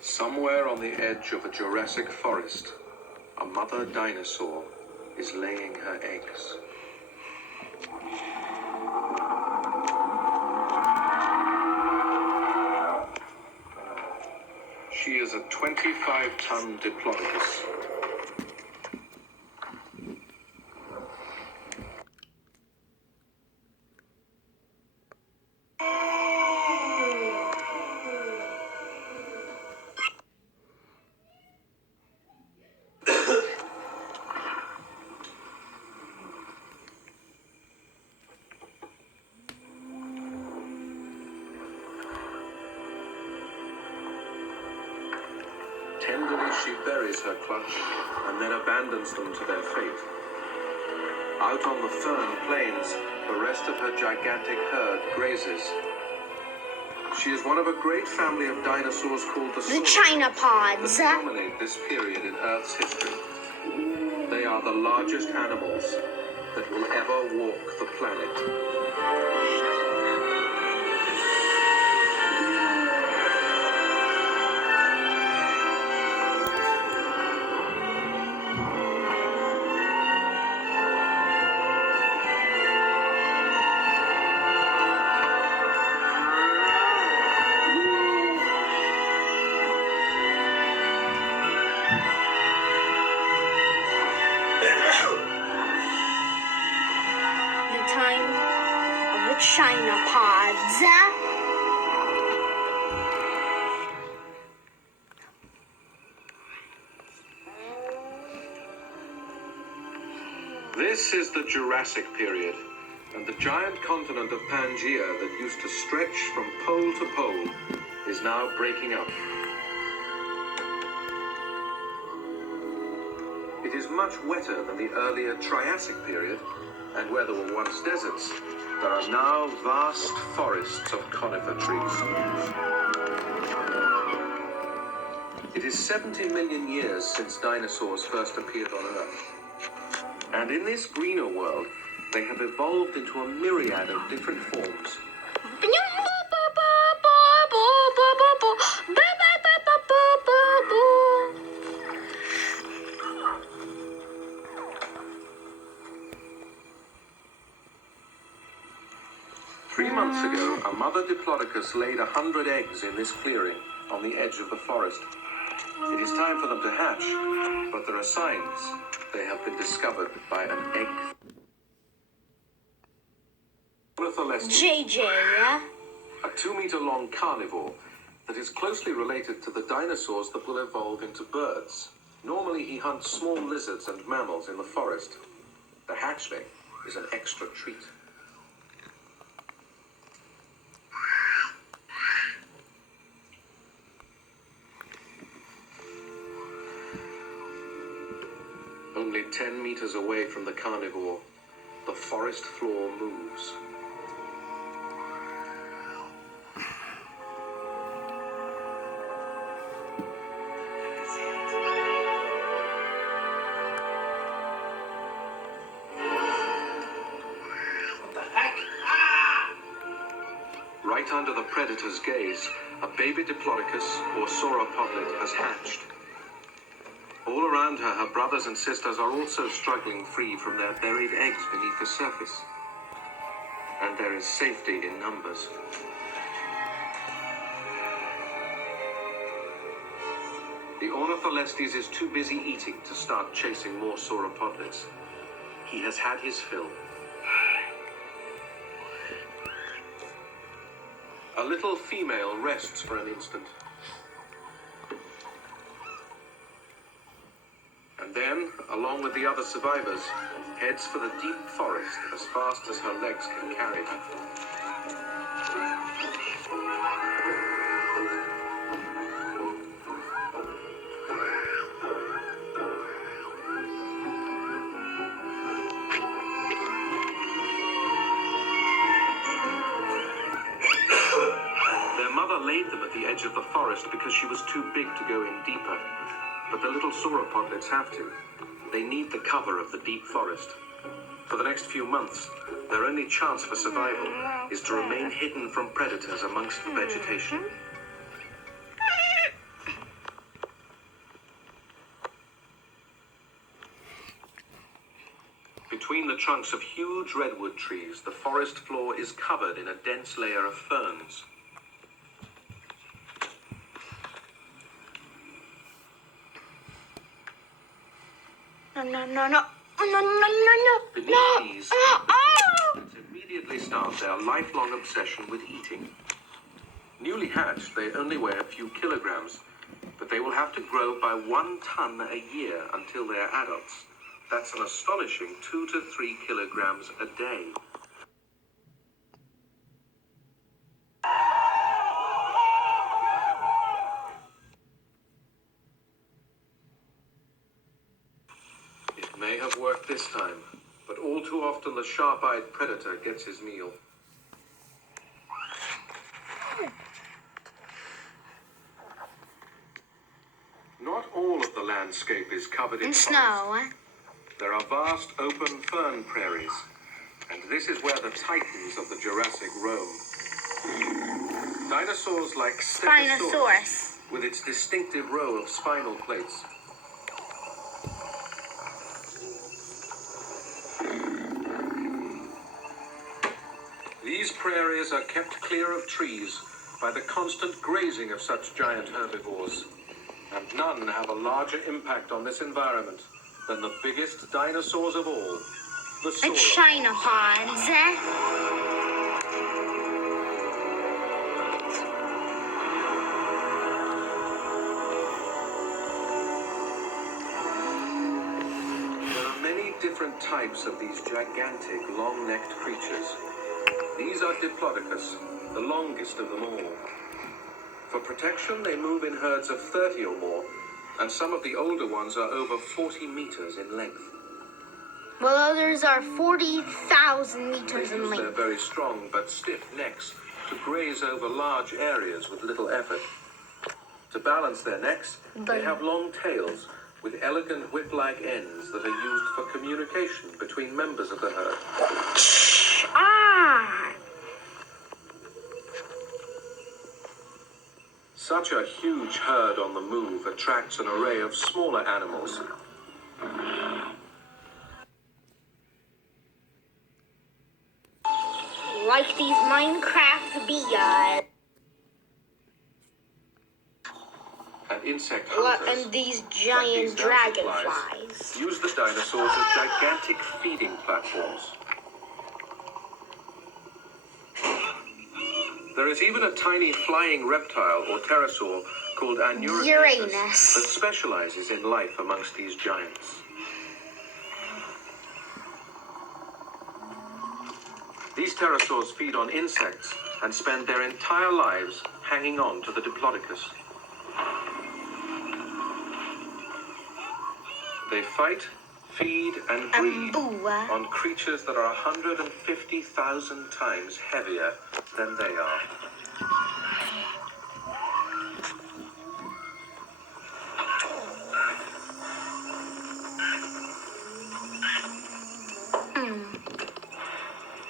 Somewhere on the edge of a Jurassic forest, a mother dinosaur is laying her eggs. She is a 25-ton diplodocus. Tenderly she buries her clutch and then abandons them to their fate. Out on the fern plains, the rest of her gigantic herd grazes. She is one of a great family of dinosaurs called the Chinapods that dominate this period in Earth's history. They are the largest animals that will ever walk the planet. Chinapods. This is the Jurassic period, and the giant continent of Pangaea that used to stretch from pole to pole is now breaking up. It is much wetter than the earlier Triassic period, and where there were once deserts, there are now vast forests of conifer trees. It is 70 million years since dinosaurs first appeared on Earth. And in this greener world, they have evolved into a myriad of different forms. 3 months ago, a mother diplodocus laid 100 eggs in this clearing on the edge of the forest. It is time for them to hatch, but there are signs they have been discovered by an egg. JJ, yeah? A 2-meter-long carnivore that is closely related to the dinosaurs that will evolve into birds. Normally he hunts small lizards and mammals in the forest. The hatchling is an extra treat. Only 10 meters away from the carnivore, the forest floor moves. What the heck? Ah! Right under the predator's gaze, a baby diplodocus or sauropodlid has hatched. All around her, her brothers and sisters are also struggling free from their buried eggs beneath the surface. And there is safety in numbers. The Ornitholestes is too busy eating to start chasing more sauropodlids. He has had his fill. A little female rests for an instant. And then, along with the other survivors, heads for the deep forest as fast as her legs can carry her. laid them at the edge of the forest because she was too big to go in deeper. But the little sauropodlets have to. They need the cover of the deep forest. For the next few months, their only chance for survival is to remain hidden from predators amongst the vegetation. Between the trunks of huge redwood trees, the forest floor is covered in a dense layer of ferns. Beneath these, the immediately start their lifelong obsession with eating. Newly hatched, they only weigh a few kilograms, but they will have to grow by 1 ton a year until they are adults. That's an astonishing 2 to 3 kilograms a day. It may have worked this time, but all too often the sharp-eyed predator gets his meal. Not all of the landscape is covered in snow. There are vast open fern prairies, and this is where the titans of the Jurassic roam. Dinosaurs like Spinosaurus. with its distinctive row of spinal plates. These prairies are kept clear of trees by the constant grazing of such giant herbivores, and none have a larger impact on this environment than the biggest dinosaurs of all, the Chinapods. There are many different types of these gigantic, long-necked creatures. These are Diplodocus, the longest of them all. For protection, they move in herds of 30 or more, and some of the older ones are over 40 meters in length. While others are 40,000 They meters in use their length. very strong but stiff necks to graze over large areas with little effort. To balance their necks, they have long tails with elegant whip-like ends that are used for communication between members of the herd. Ah! Such a huge herd on the move attracts an array of smaller animals. Like these Minecraft bees. And insect hunters, And these like giant these dragonflies. use the dinosaurs as gigantic feeding platforms. There is even a tiny flying reptile or pterosaur called Uranus. that specializes in life amongst these giants. These pterosaurs feed on insects and spend their entire lives hanging on to the Diplodocus. They fight, feed, and breed on creatures that are 150,000 times heavier than they are.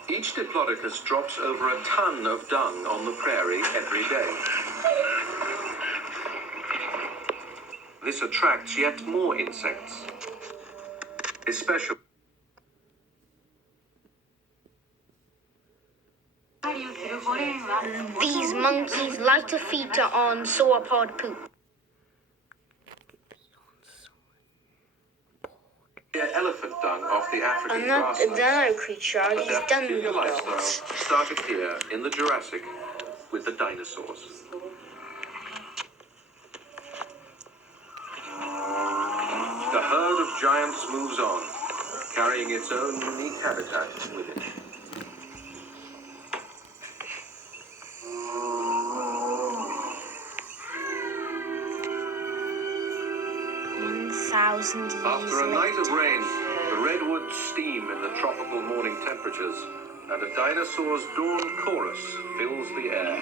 Each Diplodocus drops over a ton of dung on the prairie every day. This attracts yet more insects, especially These monkeys like to feed on sauropod poop. the elephant dung off the African And not grasslands. the other creature, are But these their peculiar dung lifestyle beetles. started here in the Jurassic with the dinosaurs. The herd of giants moves on, carrying its own unique habitat with it. Thousand years After a night of later. rain, the redwoods steam in the tropical morning temperatures, and a dinosaur's dawn chorus fills the air.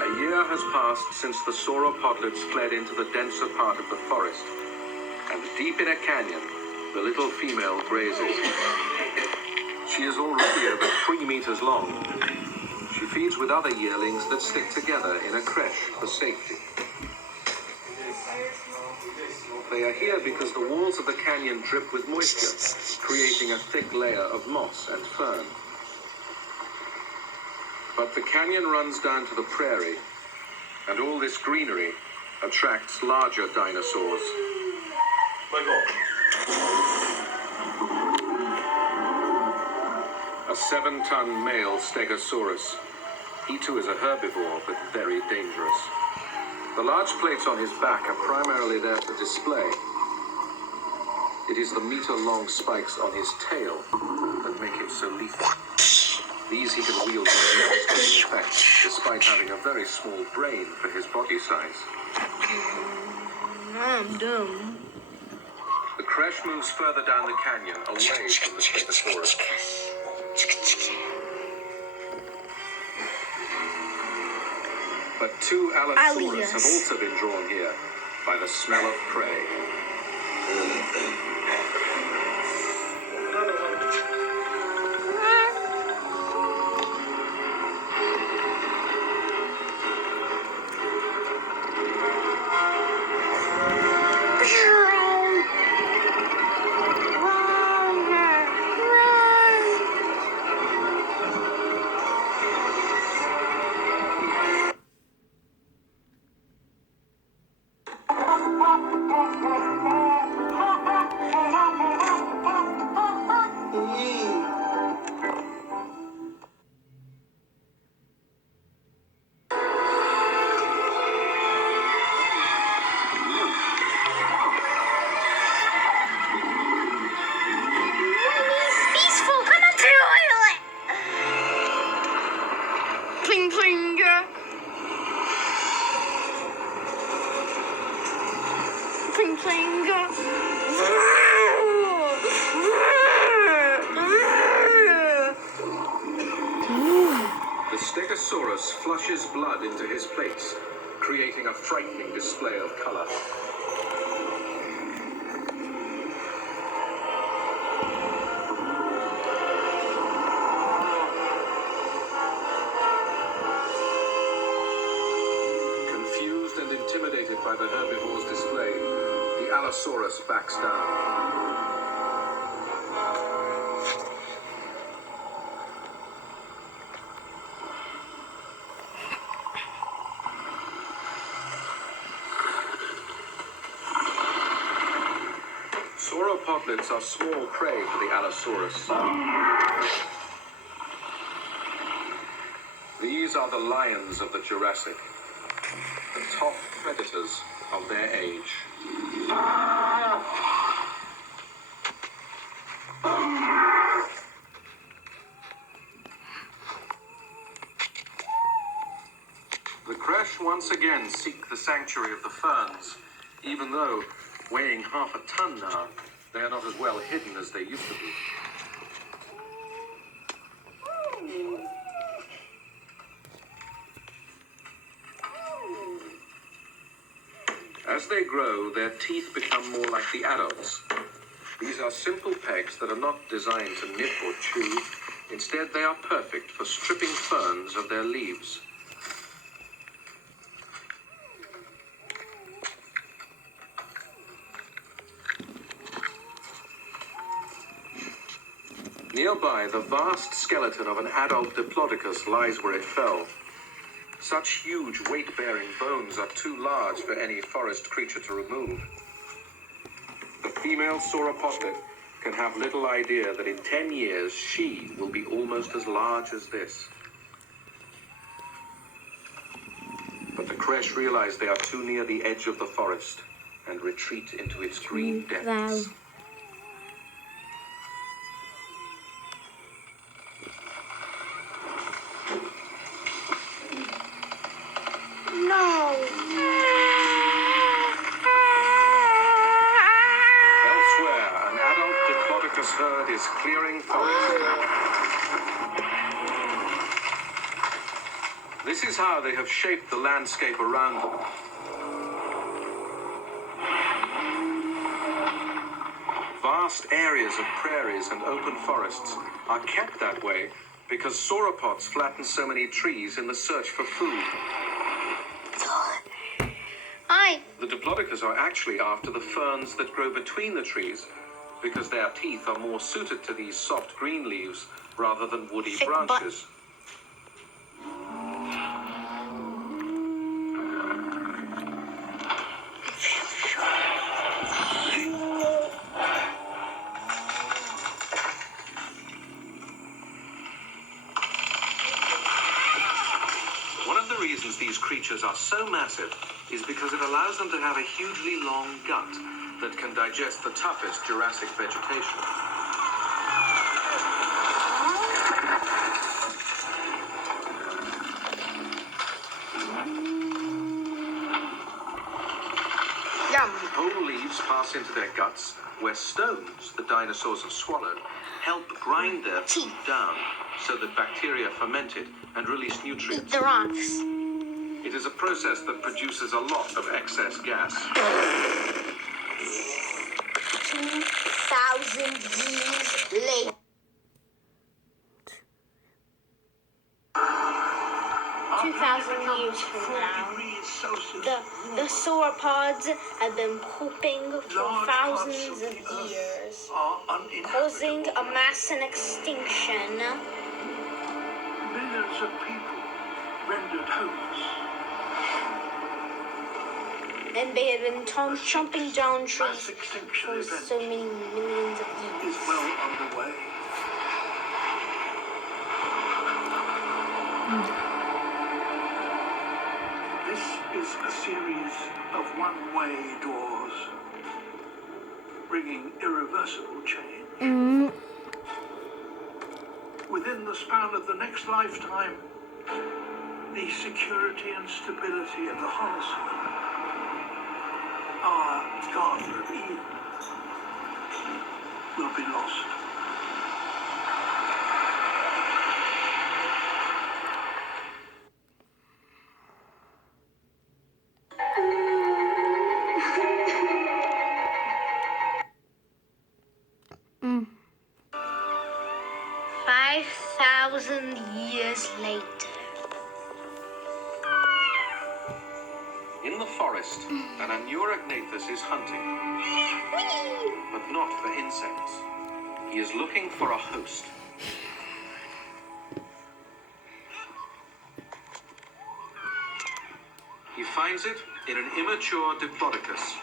A year has passed since the sauropodlets fled into the denser part of the forest, and deep in a canyon, the little female grazes. She is already over 3 meters long. She feeds with other yearlings that stick together in a creche for safety. They are here because the walls of the canyon drip with moisture, creating a thick layer of moss and fern. But the canyon runs down to the prairie, and all this greenery attracts larger dinosaurs. A 7-ton male stegosaurus. He too is a herbivore, but very dangerous. The large plates on his back are primarily there for display. It is the meter-long spikes on his tail that make him so lethal. These he can wield with devastating effect, despite having a very small brain for his body size. I'm dumb. The creche moves further down the canyon, away from the stegosaurus. But 2 allosaurus have also been drawn here by the smell of prey. Pling pling. Pling pling. The stegosaurus flushes blood into his plates, creating a frightening display of color. Confused and intimidated by the herbivore's display, the allosaurus backs down. Sauropodlets are small prey for the allosaurus. These are the lions of the Jurassic, the top predators of their age. The creche once again seek the sanctuary of the ferns, even though, weighing half a ton now, they are not as well hidden as they used to be. As they grow, their teeth become more like the adults. These are simple pegs that are not designed to nip or chew. Instead, they are perfect for stripping ferns of their leaves. Nearby, the vast skeleton of an adult Diplodocus lies where it fell. Such huge, weight-bearing bones are too large for any forest creature to remove. The female sauropodlet can have little idea that in 10 years she will be almost as large as this. But the creche realize they are too near the edge of the forest and retreat into its green depths. No. Elsewhere, an adult is clearing forest. This is how they have shaped the landscape around them. Vast areas of prairies and open forests are kept that way because sauropods flatten so many trees in the search for food. Hi. The diplodocus are actually after the ferns that grow between the trees because their teeth are more suited to these soft green leaves rather than woody Thick branches. One of the reasons these creatures are so massive is because it allows them to have a hugely long gut that can digest the toughest Jurassic vegetation. Yum. Whole leaves pass into their guts, where stones the dinosaurs have swallowed help grind their food down so that bacteria ferment it and release Eat nutrients. the rocks. It is a process that produces a lot of excess gas. 2,000 years later. 2,000 years from now, the sauropods have been pooping for thousands of years, causing a mass and extinction. Millions of people rendered homeless. And they have been chomping down Mass trees extinction for event so many millions of years. is well underway. This is a series of one-way doors, bringing irreversible change. Within the span of the next lifetime, the security and stability of the Holocene, our Garden of Eden, will be lost. Mm. 5,000 years later. In the forest, an Anurognathus is hunting, but not for insects. He is looking for a host. He finds it in an immature diplodocus.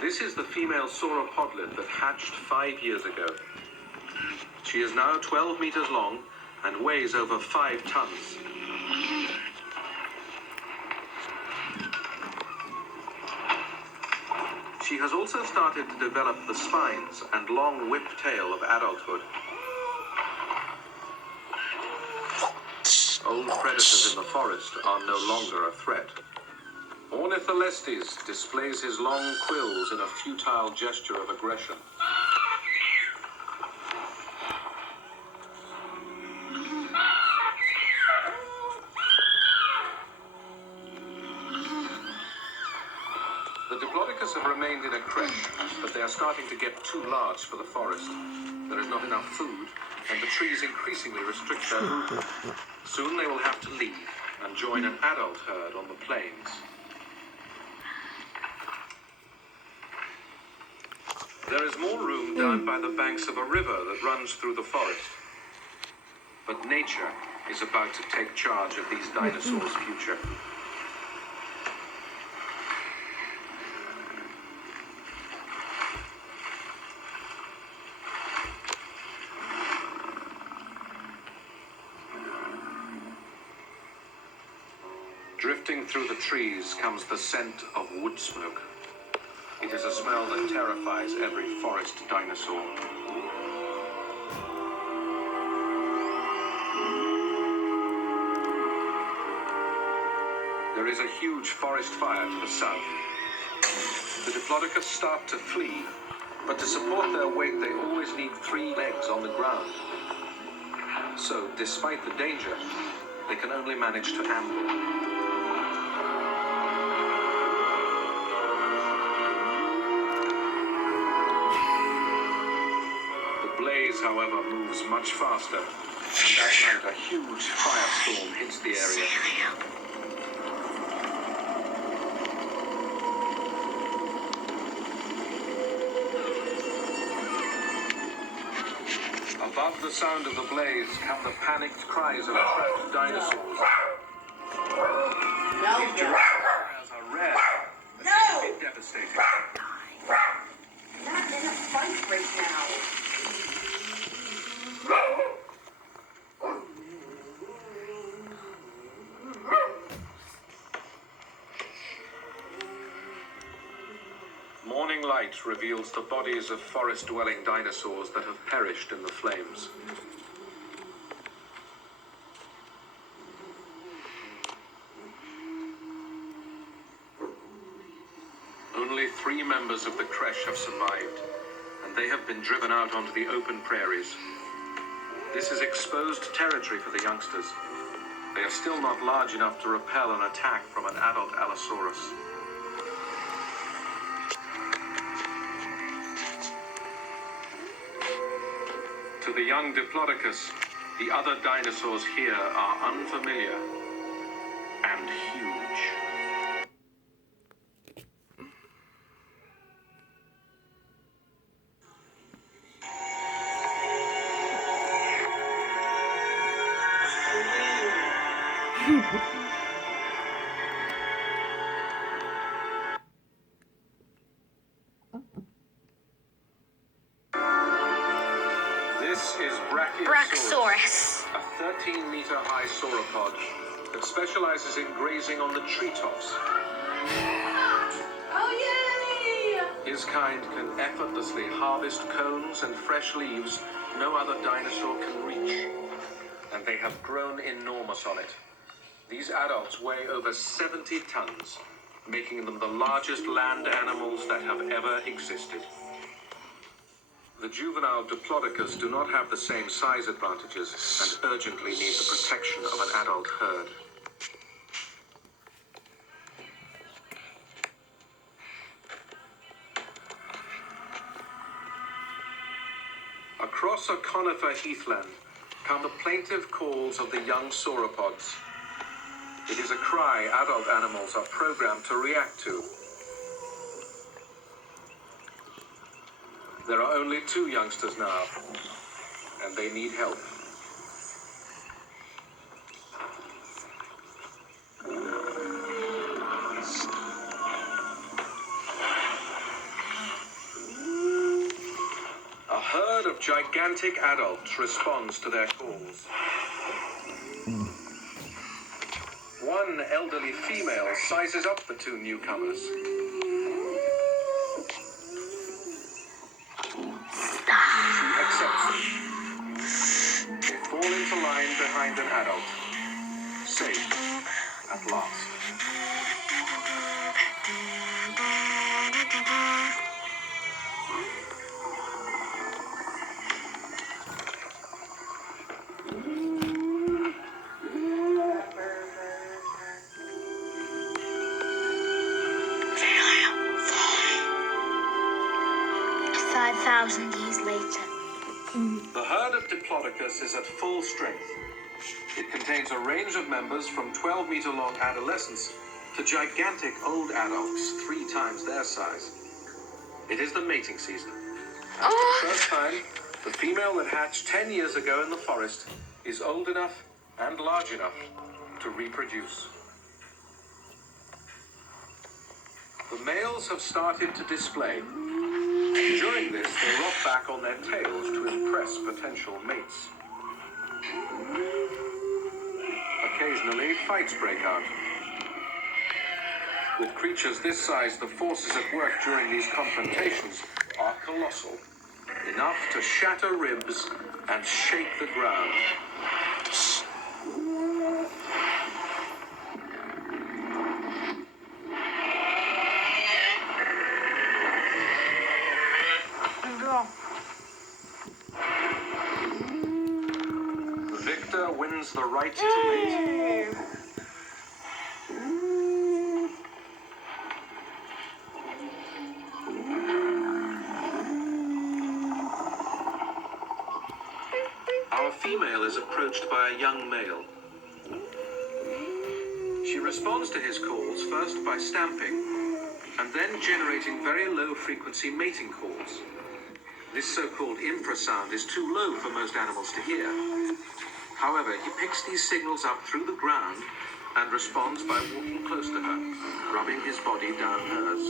This is the female sauropodlet that hatched 5 years ago. She is now 12 meters long and weighs over 5 tons. She has also started to develop the spines and long whip tail of adulthood. Old predators in the forest are no longer a threat. Ornitholestes displays his long quills in a futile gesture of aggression. The diplodocus have remained in a creche, but they are starting to get too large for the forest. There is not enough food, and the trees increasingly restrict their movement. Soon they will have to leave and join an adult herd on the plains. There is more room down by the banks of a river that runs through the forest. But nature is about to take charge of these dinosaurs' future. Drifting through the trees comes the scent of wood smoke. It is a smell that terrifies every forest dinosaur. There is a huge forest fire to the south. The diplodocus start to flee, But to support their weight, they always need 3 legs on the ground. So, despite the danger, they can only manage to amble. The blaze, however, moves much faster, and that night a huge firestorm hits the area. Above the sound of the blaze come the panicked cries of trapped dinosaurs. These giraffes are rare, but can be devastating. Not in a fight right now. Morning light reveals the bodies of forest-dwelling dinosaurs that have perished in the flames. Only 3 members of the creche have survived, and they have been driven out onto the open prairies. This is exposed territory for the youngsters. They are still not large enough to repel an attack from an adult Allosaurus. To the young Diplodocus, the other dinosaurs here are unfamiliar and huge. This is Brachiosaurus. a 13-meter-high sauropod that specializes in grazing on the treetops. Oh, yay! His kind can effortlessly harvest cones and fresh leaves no other dinosaur can reach, and they have grown enormous on it. These adults weigh over 70 tons, making them the largest land animals that have ever existed. The juvenile Diplodocus do not have the same size advantages and urgently need the protection of an adult herd. Across a conifer heathland come the plaintive calls of the young sauropods. It is a cry adult animals are programmed to react to. There are only 2 youngsters now, and they need help. A herd of gigantic adults responds to their calls. One elderly female sizes up the 2 newcomers. She accepts them. They fall into line behind an adult. Safe at last. Five 5,000 years later. The herd of Diplodocus is at full strength. It contains a range of members from 12-meter-long adolescents to gigantic old adults 3 times their size. It is the mating season. And for the first time, the female that hatched 10 years ago in the forest is old enough and large enough to reproduce. The males have started to display. During this, they rock back on their tails to impress potential mates. Occasionally, fights break out. With creatures this size, the forces at work during these confrontations are colossal, enough to shatter ribs and shake the ground. earns the right to mate. Our female is approached by a young male. She responds to his calls first by stamping, and then generating very low-frequency mating calls. This so-called infrasound is too low for most animals to hear. However, he picks these signals up through the ground and responds by walking close to her, rubbing his body down hers.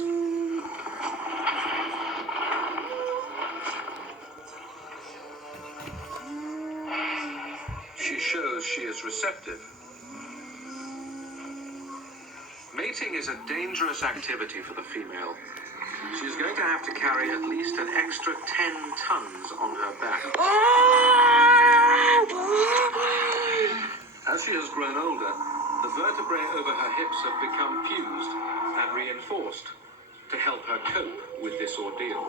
She shows she is receptive. Mating is a dangerous activity for the female. She is going to have to carry at least an extra 10 tons on her back. As she has grown older, the vertebrae over her hips have become fused and reinforced to help her cope with this ordeal.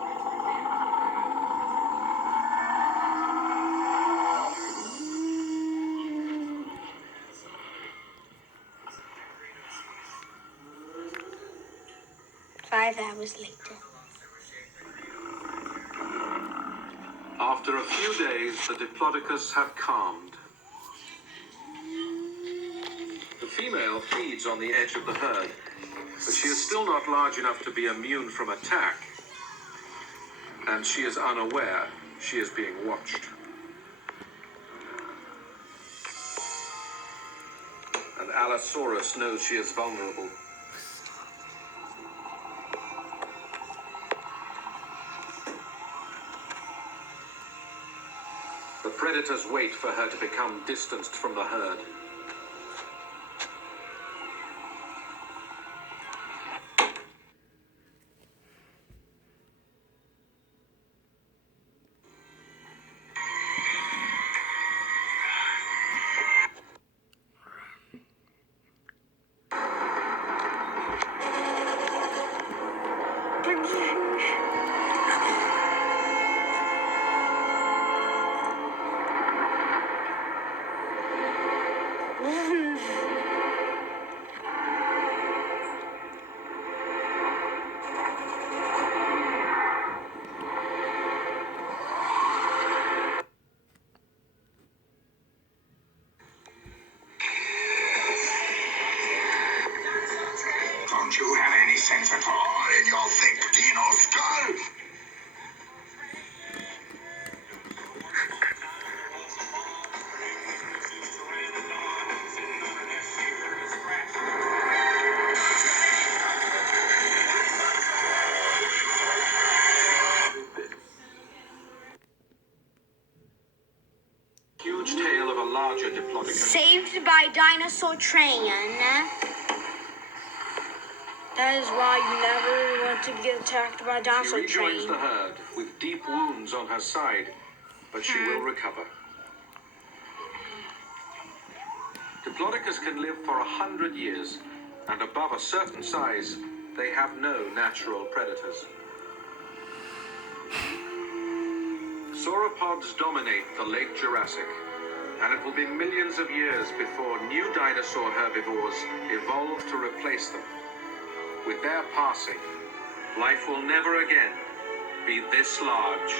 Five hours later. After a few days, the Diplodocus have calmed. The female feeds on the edge of the herd, but she is still not large enough to be immune from attack, and she is unaware she is being watched. And Allosaurus knows she is vulnerable. The predators wait for her to become distanced from the herd. Don't you have any sense at all in your thick dino skull? Huge tail of a larger Diplodocus. Saved by dinosaur train. That is why you never want to get attacked by a She dinosaur rejoins train. the herd with deep wounds on her side, but she will recover. Diplodocus can live for 100 years, and above a certain size, they have no natural predators. Sauropods dominate the late Jurassic, and it will be millions of years before new dinosaur herbivores evolve to replace them. With their passing, life will never again be this large